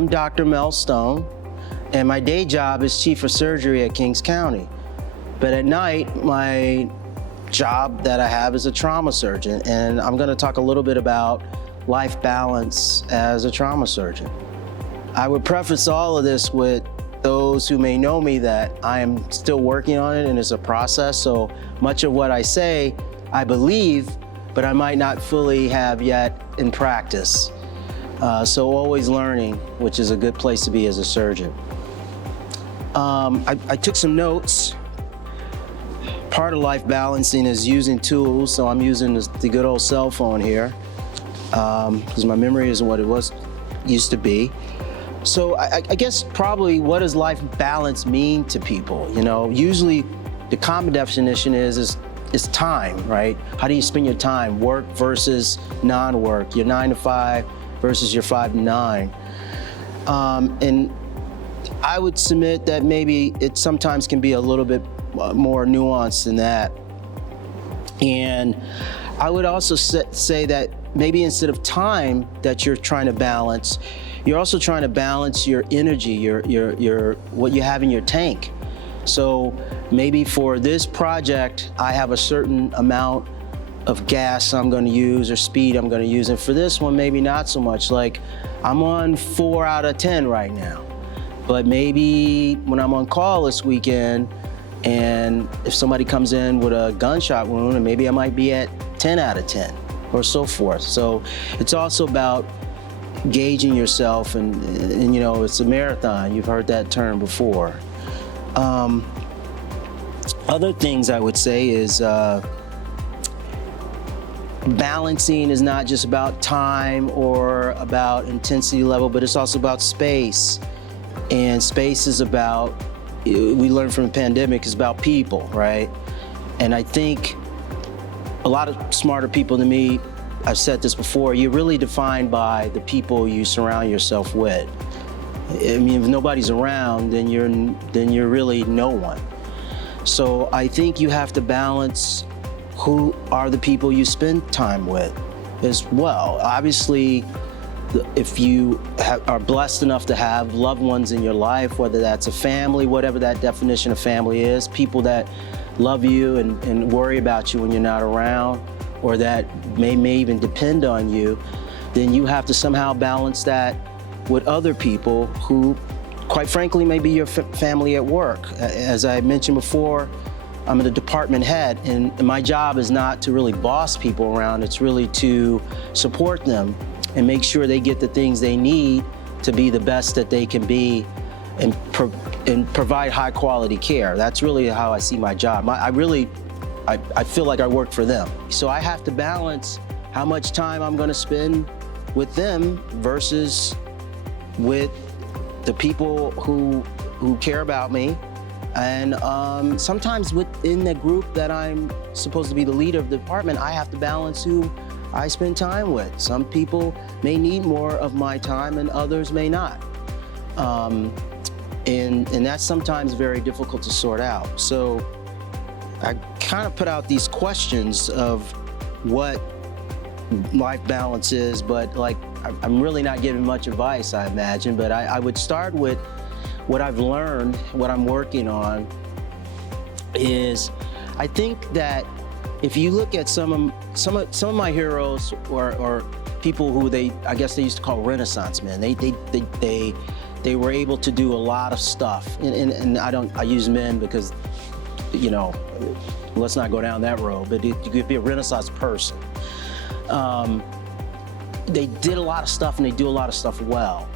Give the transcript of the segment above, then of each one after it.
I'm Dr. Mel Stone, and my day job is Chief of Surgery at Kings County. But at night, my job that I have is a trauma surgeon, and I'm gonna talk a little bit about life balance as a trauma surgeon. I would preface all of this with those who may know me that I am still working on it and it's a process, so much of what I say, I believe, but I might not fully have yet in practice. So always learning, which is a good place to be as a surgeon. I took some notes. Part of life balancing is using tools, so I'm using the good old cell phone here because my memory isn't what it used to be. So I guess probably what does life balance mean to people? You know, usually the common definition is time, right? How do you spend your time? Work versus non-work, your 9 to 5 versus your 5 to 9. And I would submit that maybe it sometimes can be a little bit more nuanced than that. And I would also say that maybe instead of time that you're trying to balance, you're also trying to balance your energy, your what you have in your tank. So maybe for this project, I have a certain amount of gas I'm going to use or speed I'm going to use. And for this one, maybe not so much. Like I'm on 4 out of 10 right now. But maybe when I'm on call this weekend, and if somebody comes in with a gunshot wound, and maybe I might be at 10 out of 10 or so forth. So it's also about gauging yourself and you know, it's a marathon. You've heard that term before. Other things I would say is balancing is not just about time or about intensity level, but it's also about space. And space is about, we learned from the pandemic, is about people, right? And I think a lot of smarter people than me, I've said this before, you're really defined by the people you surround yourself with. I mean, if nobody's around, then you're really no one. So I think you have to balance who are the people you spend time with as well. Obviously, if you are blessed enough to have loved ones in your life, whether that's a family, whatever that definition of family is, people that love you and worry about you when you're not around, or that may even depend on you, then you have to somehow balance that with other people who, quite frankly, may be your family at work. As I mentioned before, I'm the department head, and my job is not to really boss people around, it's really to support them and make sure they get the things they need to be the best that they can be and provide high quality care. That's really how I see my job. I feel like I work for them. So I have to balance how much time I'm gonna spend with them versus with the people who care about me. And sometimes within the group that I'm supposed to be the leader of the department, I have to balance who I spend time with. Some people may need more of my time and others may not. And that's sometimes very difficult to sort out. So I kind of put out these questions of what life balance is, but like I'm really not giving much advice, I imagine, but I would start with what I've learned, what I'm working on is, I think that if you look at some of my heroes or people who I guess they used to call Renaissance men, they were able to do a lot of stuff. And I use men because, you know, let's not go down that road, but you could be a Renaissance person. They did a lot of stuff and they do a lot of stuff well.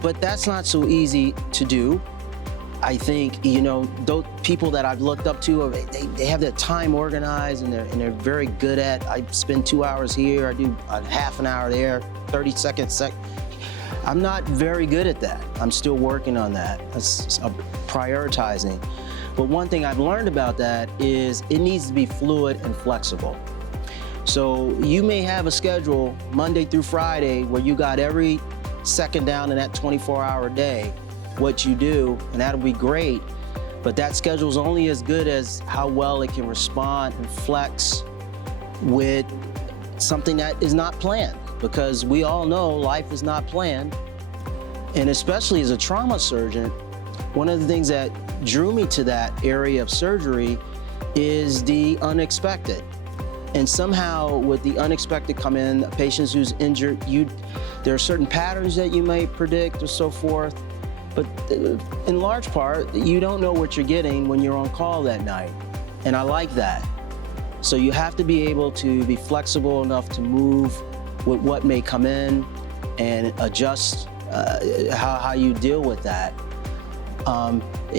But that's not so easy to do. I think, you know, those people that I've looked up to, they have their time organized and they're very good at, I spend 2 hours here, I do a half an hour there, 30 seconds. I'm not very good at that. I'm still working on that. That's prioritizing. But one thing I've learned about that is it needs to be fluid and flexible. So you may have a schedule Monday through Friday where you got every second down in that 24-hour day what you do, and that'll be great, but that schedule is only as good as how well it can respond and flex with something that is not planned, because we all know life is not planned, And especially as a trauma surgeon, one of the things that drew me to that area of surgery is the unexpected. And somehow with the unexpected come in, patients who's injured, there are certain patterns that you may predict or so forth, but in large part, you don't know what you're getting when you're on call that night. And I like that. So you have to be able to be flexible enough to move with what may come in and adjust how you deal with that.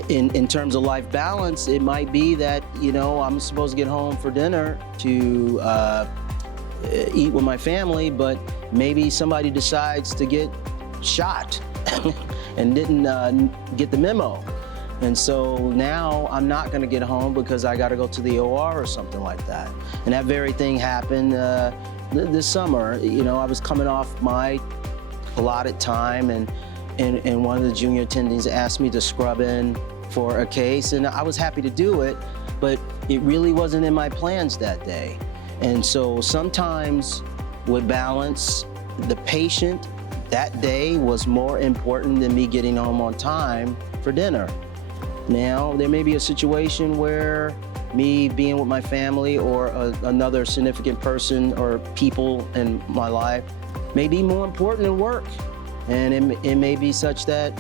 In terms of life balance, it might be that, I'm supposed to get home for dinner to eat with my family, but maybe somebody decides to get shot and didn't get the memo. And so now I'm not gonna get home because I gotta go to the OR or something like that. And that very thing happened this summer. I was coming off my allotted time and one of the junior attendings asked me to scrub in for a case, and I was happy to do it, but it really wasn't in my plans that day. And so sometimes with balance, the patient that day was more important than me getting home on time for dinner. Now, there may be a situation where me being with my family or another significant person or people in my life may be more important than work. And it may be such that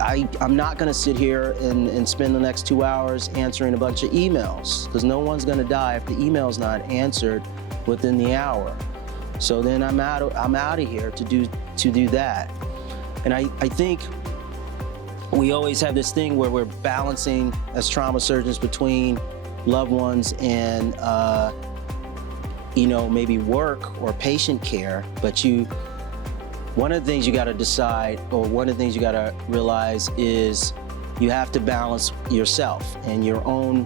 I'm not gonna sit here and spend the next 2 hours answering a bunch of emails, because no one's gonna die if the email's not answered within the hour. So then I'm out of here to do that. And I think we always have this thing where we're balancing as trauma surgeons between loved ones and maybe work or patient care, but one of the things you got to decide, or one of the things you got to realize, is you have to balance yourself and your own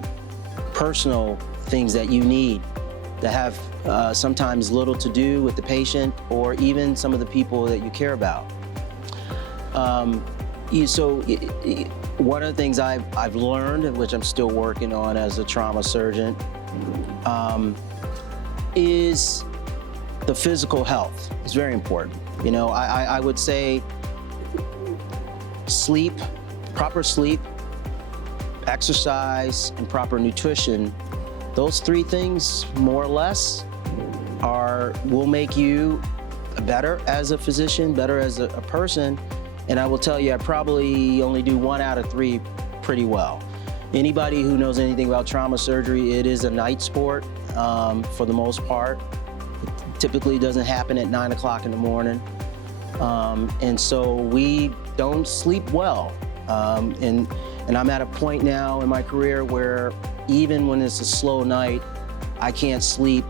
personal things that you need that have sometimes little to do with the patient or even some of the people that you care about. So one of the things I've learned, which I'm still working on as a trauma surgeon, is the physical health. It's very important. I would say sleep, proper sleep, exercise, and proper nutrition, those three things, more or less, will make you better as a physician, better as a person. And I will tell you, I probably only do 1 out of 3 pretty well. Anybody who knows anything about trauma surgery, it is a night sport for the most part. It typically doesn't happen at 9 o'clock in the morning. And so we don't sleep well. And I'm at a point now in my career where even when it's a slow night, I can't sleep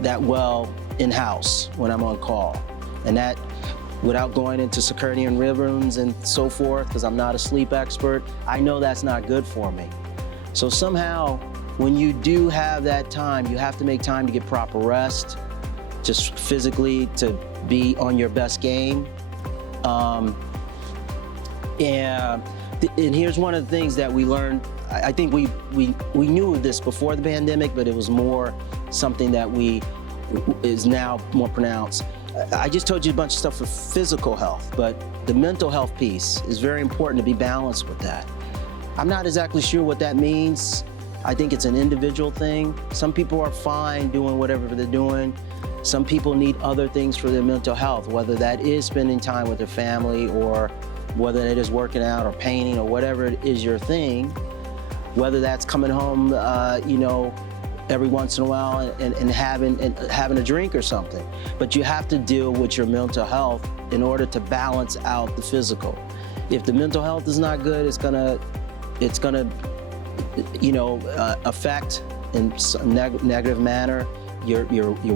that well in-house when I'm on call. And that, without going into circadian rhythms and so forth, because I'm not a sleep expert, I know that's not good for me. So somehow, when you do have that time, you have to make time to get proper rest, just physically to be on your best game. And here's one of the things that we learned. I think we knew this before the pandemic, but it was more something that is now more pronounced. I just told you a bunch of stuff for physical health, but the mental health piece is very important to be balanced with that. I'm not exactly sure what that means. I think it's an individual thing. Some people are fine doing whatever they're doing. Some people need other things for their mental health, whether that is spending time with their family or whether it is working out or painting or whatever it is your thing, whether that's coming home, every once in a while and having a drink or something. But you have to deal with your mental health in order to balance out the physical. If the mental health is not good, it's gonna affect in some negative manner your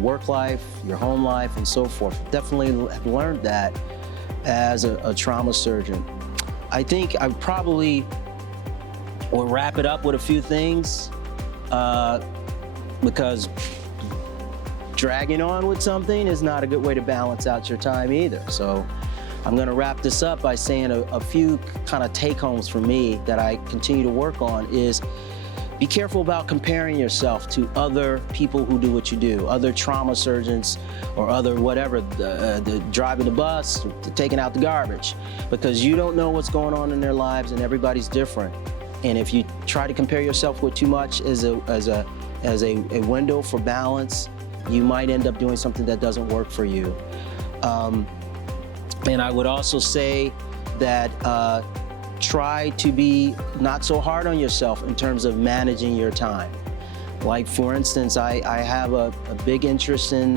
work life, your home life, and so forth. Definitely have learned that as a trauma surgeon. I think I probably will wrap it up with a few things, because dragging on with something is not a good way to balance out your time either. So I'm gonna wrap this up by saying a few kind of take-homes for me that I continue to work on is Be careful about comparing yourself to other people who do what you do, other trauma surgeons or other whatever, the driving the bus, taking out the garbage, because you don't know what's going on in their lives and everybody's different. And if you try to compare yourself with too much as a window for balance, you might end up doing something that doesn't work for you. And I would also say that try to be not so hard on yourself in terms of managing your time. Like, for instance, I have a big interest in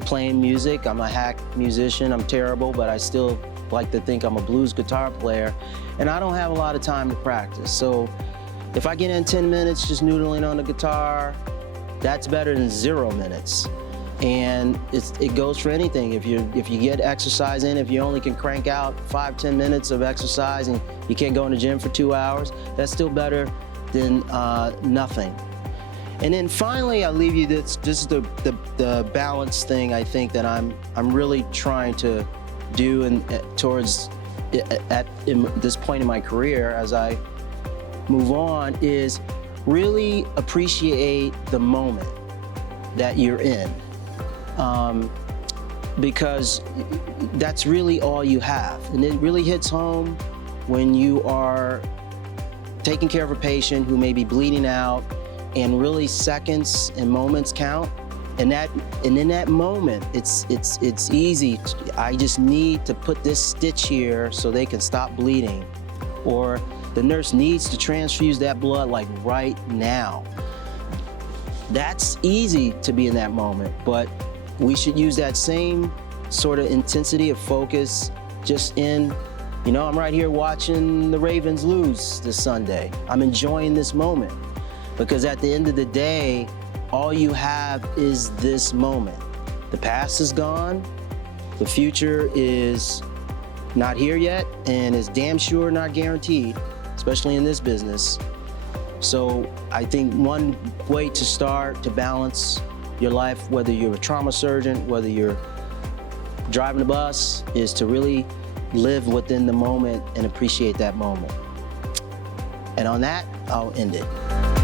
playing music. I'm a hack musician. I'm terrible, but I still like to think I'm a blues guitar player. And I don't have a lot of time to practice. So if I get in 10 minutes just noodling on the guitar, that's better than 0 minutes. And it goes for anything. If you get exercise in, if you only can crank out 5-10 minutes of exercise and you can't go in the gym for 2 hours, that's still better than nothing. And then finally, I'll leave you this is the balance thing I think that I'm really trying to do at this point in my career as I move on, is really appreciate the moment that you're in. Because that's really all you have. And it really hits home when you are taking care of a patient who may be bleeding out, and really seconds and moments count. And in that moment, it's easy. I just need to put this stitch here so they can stop bleeding. Or the nurse needs to transfuse that blood like right now. That's easy to be in that moment, but we should use that same sort of intensity of focus just in, I'm right here watching the Ravens lose this Sunday. I'm enjoying this moment, because at the end of the day, all you have is this moment. The past is gone, the future is not here yet, and is damn sure not guaranteed, especially in this business. So I think one way to start to balance your life, whether you're a trauma surgeon, whether you're driving a bus, is to really live within the moment and appreciate that moment. And on that, I'll end it.